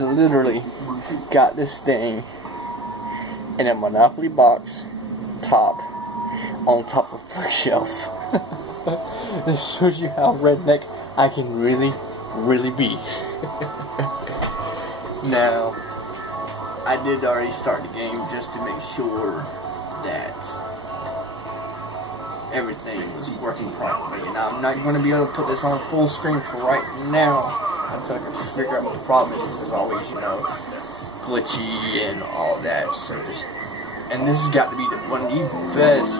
Literally got this thing in a Monopoly box top on top of a bookshelf. This shows you how redneck I can really be. Now, I did already start the game just to make sure that everything was working properly. And I'm not going to be able to put this on full screen for right now until I can figure out what the problem is. It's always, you know, glitchy and all that. So just, and this has got to be one of the best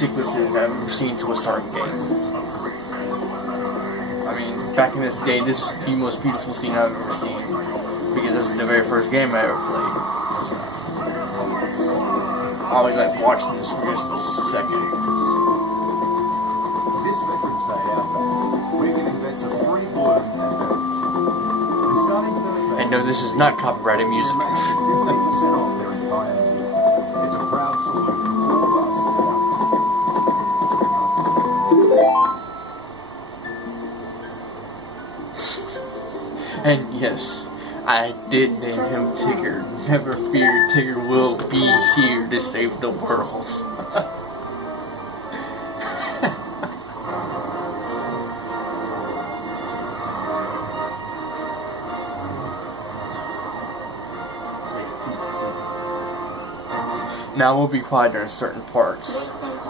sequences I've ever seen to a starting game. I mean, back in this day, this is the most beautiful scene I've ever seen, because this is the very first game I ever played. So, I always like watching this for just a second. This Veterans Day outbound, we're giving vets a free boarding advantage. And starting Thursday, And no, this is not copyrighted music. 15% off their entire meal. It's a proud salute from all of us. And yes, I did name him Tigger. Never fear, Tigger will be here to save the world. Now we'll be quiet during certain parts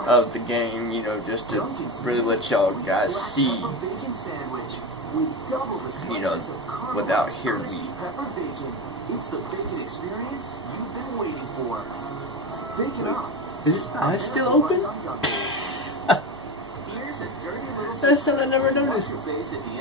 of the game, you know, just to really let y'all guys see, you know, without hearing me. It's the bacon experience you've been waiting for. Bacon up. Is his eyes still open? That's something I never noticed.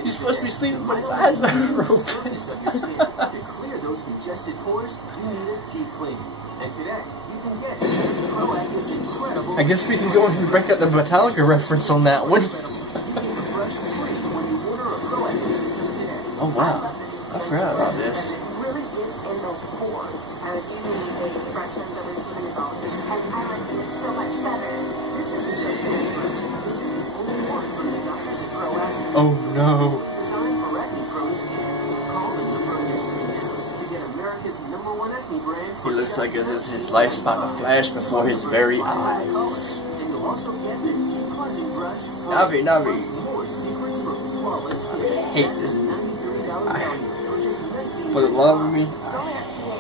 He's supposed to be sleeping, but his eyes are open. To clear those congested pores, you need a deep clean. And today, you can get Proactive's incredible. I guess we can go ahead and break out the Metallica reference on that one. Oh wow, I forgot about this. It really is in those pores. I was using the expressions that were given about this, and I like this so much better. This isn't just an expression. This is the only one from the doctors at Proactive. Oh no. Designed for acne pros, call the number on your screen now to get America's #1 acne brand. He looks like this is his life's about to flash before his very eyes. And you'll also get the deep cleansing brush. Navi. More secrets for flawless skin. I hate this. For the love of me, I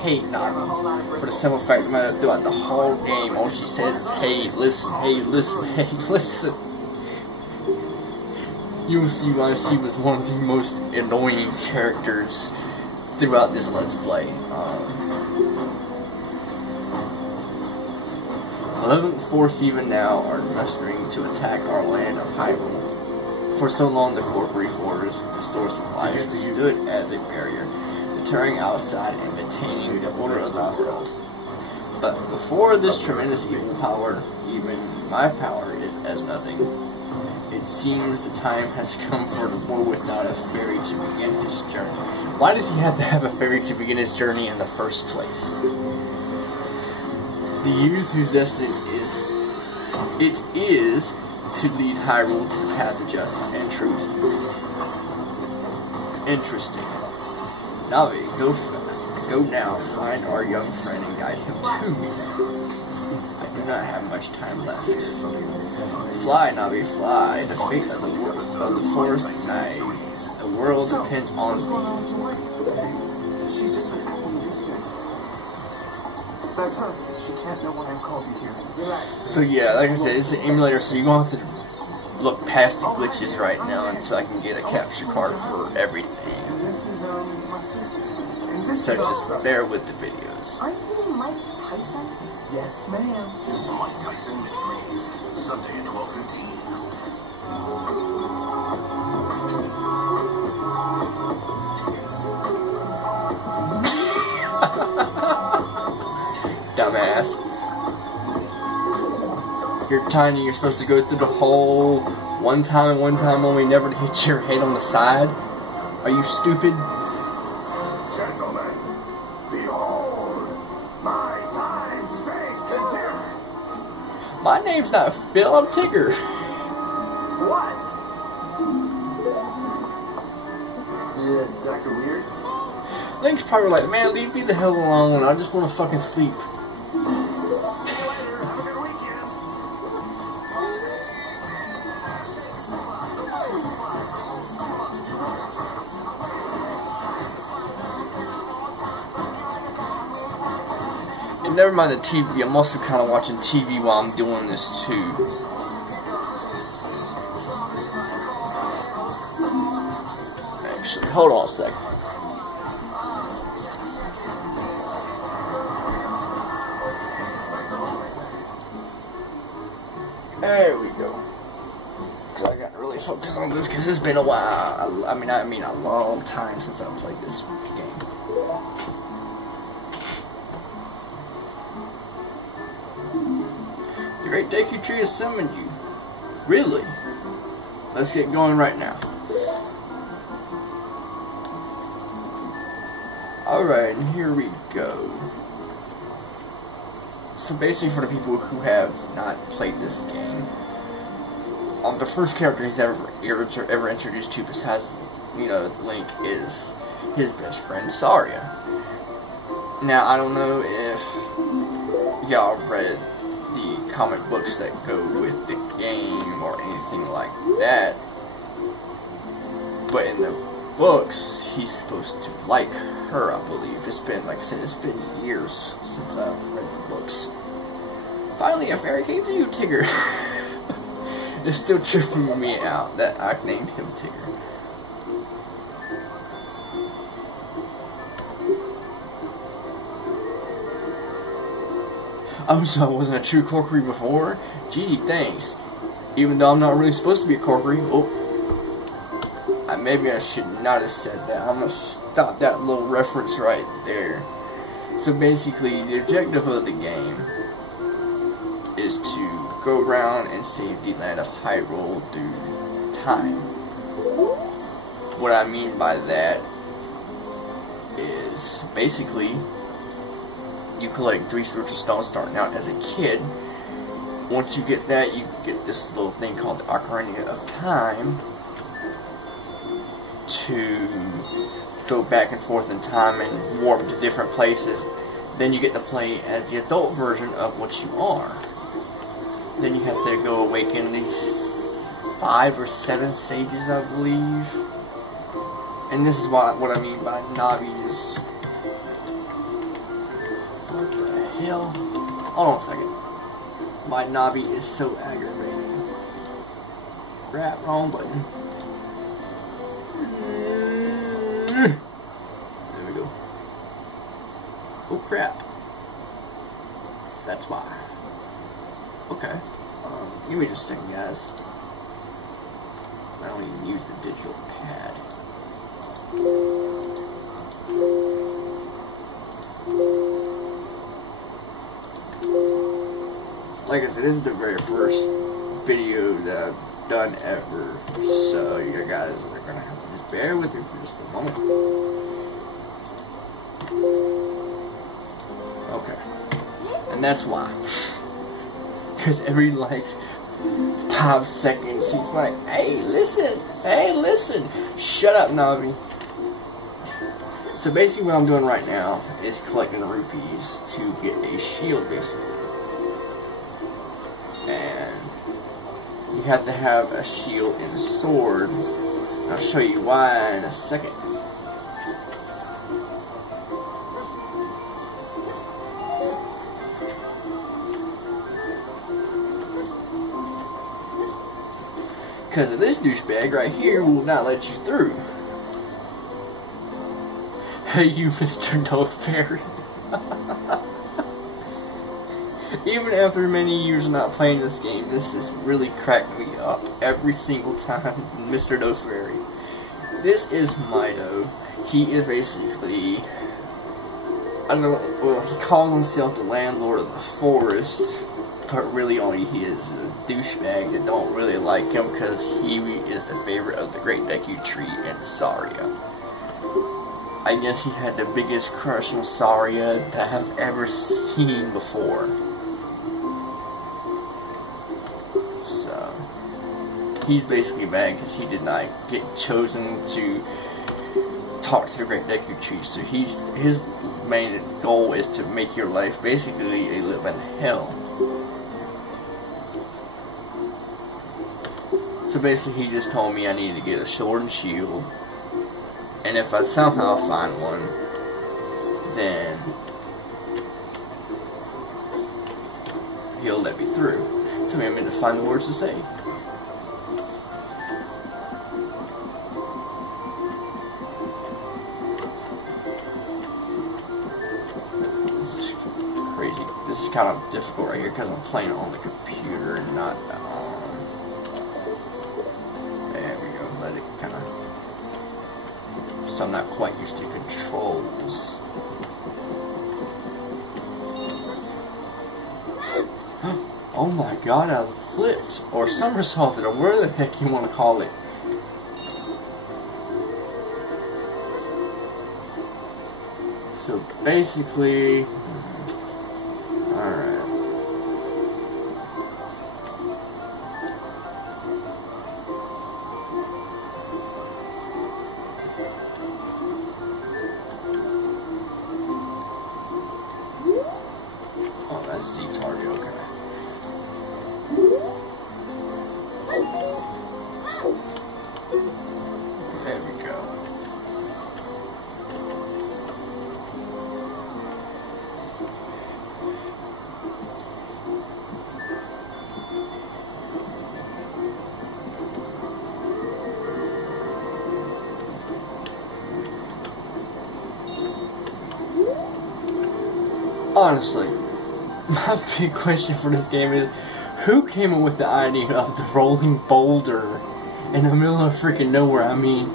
hate Navi. For the simple fact that throughout the whole game, all she says is, hey, listen, hey, listen, hey, listen. You will see why she was one of the most annoying characters throughout this Let's Play. 11th Force even now are mustering to attack our land of Hyrule. For so long, the corporate force, the source of life, stood as a barrier, deterring outside and maintaining the order of the world. But before this tremendous evil power, even my power is as nothing. It seems the time has come for the war without a fairy to begin his journey. Why does he have to have a fairy to begin his journey in the first place? The youth whose destiny it is to lead Hyrule to the path of justice and truth. Interesting. Navi, go now, find our young friend and guide him to me. I do not have much time left. Fly, Navi, fly. The fate of the forest night. The world depends on me. That's her. She can't know when I'm called you here. So yeah, like I said, it's an emulator, so you're going to have to look past the glitches right now until I can get a capture card for everything. So just bear with the videos. Are you Mike Tyson? Yes, ma'am. Mike Tyson Mysteries, Sunday at 12:15. Dumbass. You're tiny, you're supposed to go through the whole one time and one time only, never to hit your head on the side. Are you stupid? Gentlemen, behold my time-space continuum. My name's not Phil, I'm Tigger. What? Yeah, Dr. Weird? Link's probably like, man, leave me the hell alone. I just want to fucking sleep. And never mind the TV, I'm also kind of watching TV while I'm doing this too. Actually, hold on a second. There we go. Because I got to really focus on this because it's been a while. I mean a long time since I played this game. The Great Deku Tree has summoned you. Really? Let's get going right now. Alright, and here we go. So basically, for the people who have not played this game, the first character he's ever introduced to, besides, you know, Link, is his best friend, Saria. Now, I don't know if y'all read the comic books that go with the game or anything like that, but in the books, he's supposed to like her, I believe. It's been, like I said, it's been years since I've read the books. Finally, a fairy came to you, Tigger. It's still tripping me out that I named him Tigger. Oh, so I wasn't a true Corkery before? Gee, thanks. Even though I'm not really supposed to be a Corkery. Oh. Maybe I should not have said that. I'm gonna stop that little reference right there. So basically, the objective of the game is to go around and save the land of Hyrule through time. What I mean by that is basically you collect 3 spiritual stones starting out as a kid. Once you get that, you get this little thing called the Ocarina of Time to go back and forth in time and warp to different places. Then you get to play as the adult version of what you are. Then you have to go awaken these 5 or 7 sages, I believe. And this is what I mean by Navi is... What the hell? Hold on a second. My Navi is so aggravating. Crap, wrong button. There we go. Oh crap. That's why. Okay. Give me just a second, guys. I don't even use the digital pad. Like I said, this is the very first video that I've done ever, so you guys are gonna have to just bear with me for just a moment. Okay, and that's why, because every like 5 seconds he's like, hey listen, shut up, Navi. So basically what I'm doing right now is collecting rupees to get a shield, basically. And you have to have a shield and a sword. And I'll show you why in a second. Because of this douchebag right here will not let you through. Hey, you Mr. No Fairy. Even after many years of not playing this game, this has really cracked me up every single time, Mr. No Fairy. This is Mido. He is basically, I don't know, well, he calls himself the landlord of the forest, but really only he is a douchebag that don't really like him because he is the favorite of the Great Deku Tree and Saria. I guess he had the biggest crush on Saria that I've ever seen before. So, he's basically bad because he did not get chosen to talk to the Great Deku Chief. So his main goal is to make your life basically a living hell. So basically, he just told me I needed to get a sword and shield, and if I somehow find one, then he'll let me through. Tell me I'm going to find the words to say. This is crazy. This is kind of difficult right here because I'm playing on the computer and not on. There we go. Let it kind of. So I'm not quite used to controls. Oh my god, I flipped, or somersaulted, or whatever the heck you want to call it. So basically, alright. Oh, that's the target, okay. There we go. Honestly, my big question for this game is, who came up with the idea of the rolling boulder in the middle of freaking nowhere? I mean,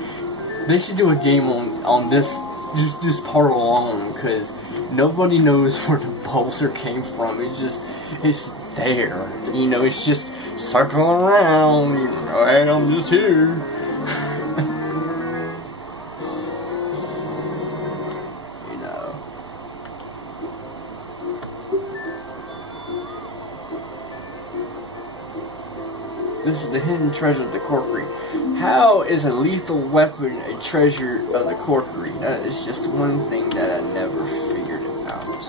they should do a game on this, just this part alone, because nobody knows where the boulder came from. It's there. You know, it's just circling around. You know, hey, I'm just here. You know. This is the hidden treasure of the Corkery. How is a lethal weapon a treasure of the Corkery? That is just one thing that I never figured out.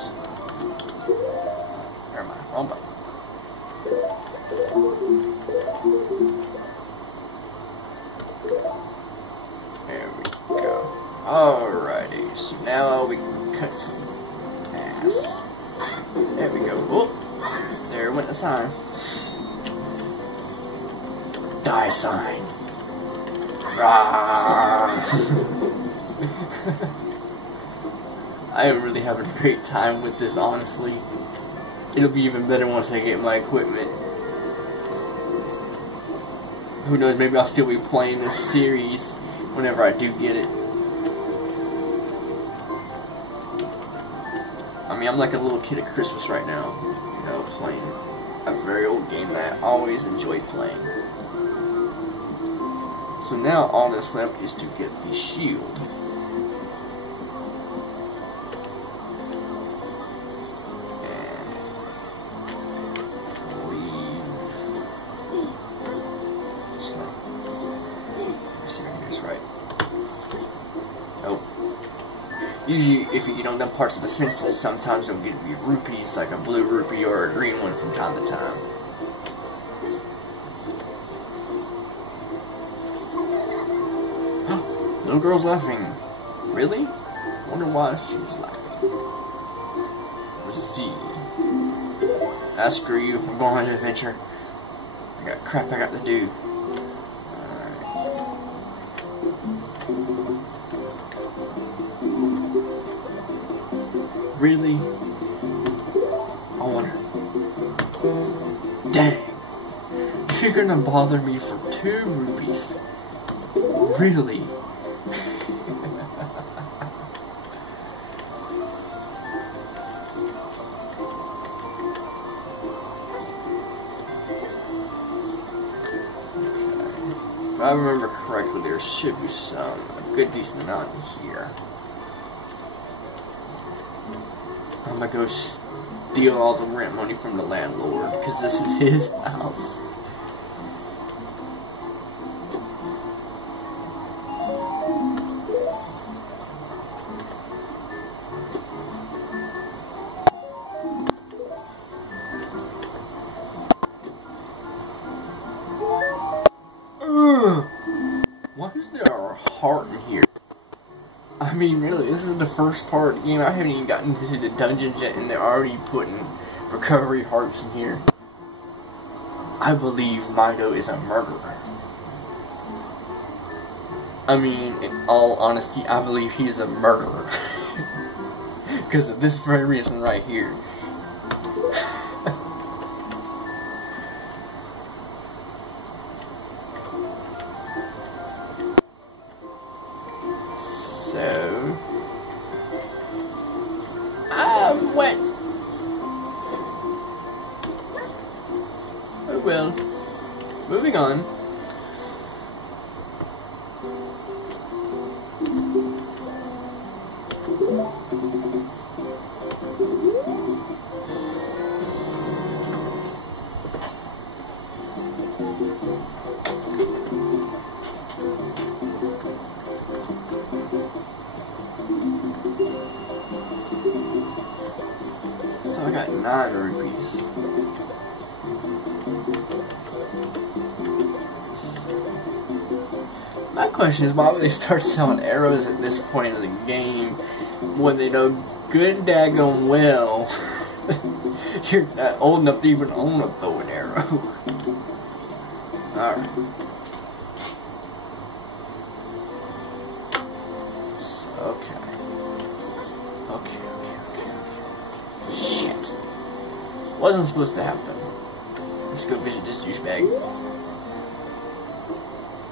Never mind, wrong button. There we go. Alrighty, so now we can cut some ass. There we go. Oh, there went the sign. Die sign. I am really having a great time with this, honestly. It'll be even better once I get my equipment. Who knows, maybe I'll still be playing this series whenever I do get it. I mean, I'm like a little kid at Christmas right now, you know, playing a very old game that I always enjoyed playing. So now all that's left is to get the shield. Usually, if you get on them parts of the fences, sometimes they'll give you rupees, like a blue rupee or a green one from time to time. Little girl's laughing. Really? Wonder why she was laughing. Where's Z? Ah, screw you. I'm going on an adventure. I got crap I got to do. Really? I wonder. Dang. You're gonna bother me for 2 rupees. Really? If I remember correctly, there should be a good decent amount in here. I'm gonna go steal all the rent money from the landlord, because this is his house. this is the first part of the game. I haven't even gotten to the dungeons yet, and they're already putting recovery hearts in here. I believe Mido is a murderer. I mean, in all honesty, I believe he's a murderer. Because of this very reason right here. So, I'm wet. Oh well. Moving on. So I got 9 rupees. My question is, why would they start selling arrows at this point of the game when they know good daggone well you're not old enough to even own a bow and arrow? Alright. So, okay. Shit. Wasn't supposed to happen. Let's go visit this douchebag.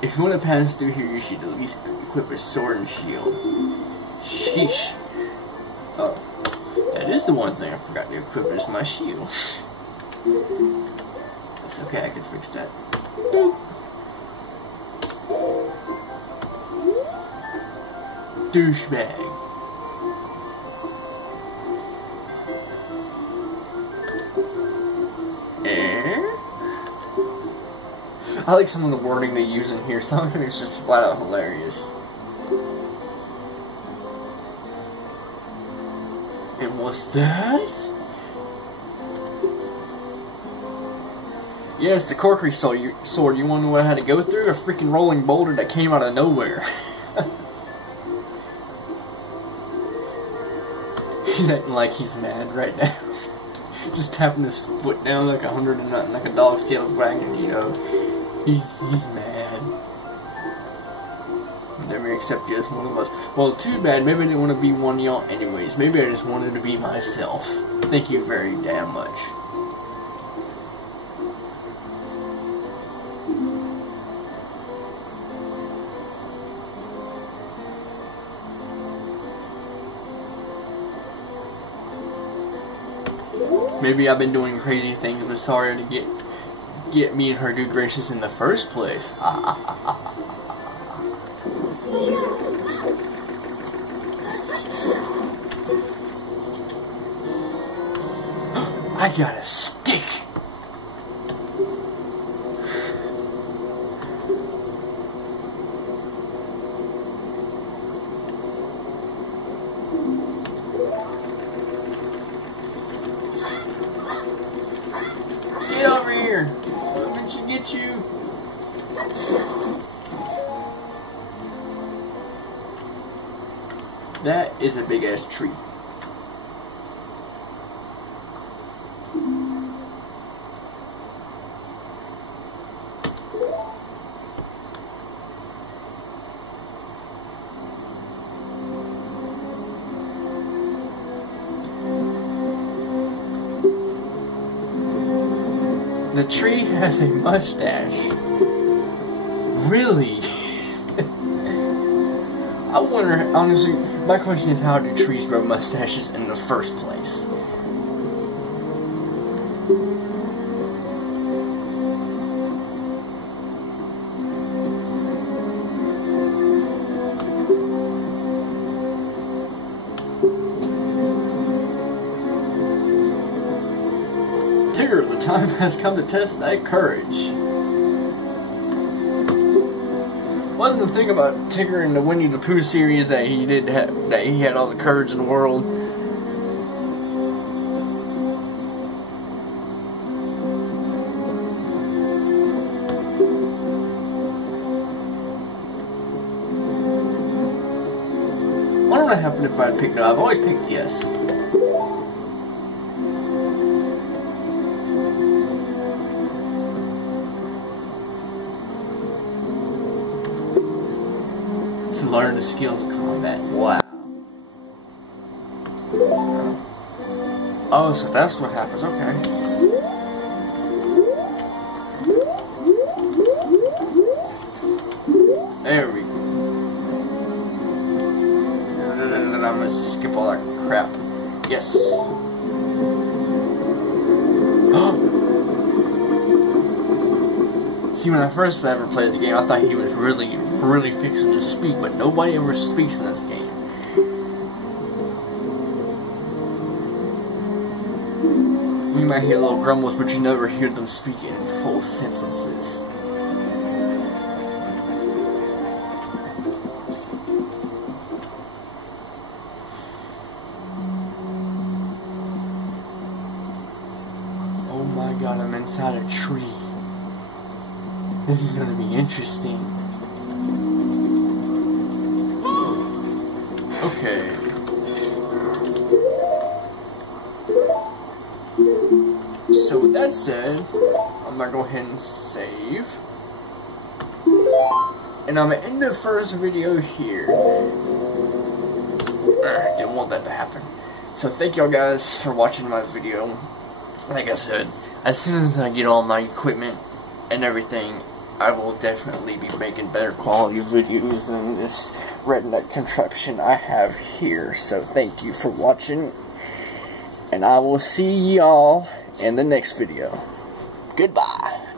If you want to pass through here, you should at least equip a sword and shield. Sheesh. Oh, that is the one thing I forgot to equip is my shield. That's okay, I can fix that. Boop. Douchebag. I like some of the wording they use in here. Some of it is just flat out hilarious. And what's that? Yeah, it's the Corkery sword. You want to know what I had to go through? A freaking rolling boulder that came out of nowhere. He's acting like he's mad right now. Just tapping his foot down like 100 and nothing, like a dog's tail's wagging, you know. He's mad. Never accept you as one of us. Well, too bad. Maybe I didn't want to be one of y'all anyways. Maybe I just wanted to be myself. Thank you very damn much. Maybe I've been doing crazy things with Saria to get me and her good gracious in the first place. I got a stick. Get over here. Where'd she get you? That is a big ass tree. The tree has a mustache. Really? I wonder, honestly, my question is, how do trees grow mustaches in the first place? Tigger, the time has come to test thy courage. Wasn't the thing about Tigger in the Winnie the Pooh series that he had all the courage in the world? I don't would have happened if I had picked no? I've always picked yes. To learn the skills of combat. Wow. Oh, so that's what happens. Okay. There we go. I'm gonna skip all that crap. Yes. See, when I first ever played the game, I thought he was really fixing to speak, but nobody ever speaks in this game. You might hear little grumbles, but you never hear them speak in full sentences. Oh my god, I'm inside a tree. This is gonna be interesting. Okay. So with that said, I'm gonna go ahead and save. And I'm gonna end the first video here. Didn't want that to happen. So thank y'all guys for watching my video. Like I said, as soon as I get all my equipment and everything, I will definitely be making better quality videos than this redneck contraption I have here. So thank you for watching, and I will see y'all in the next video. Goodbye.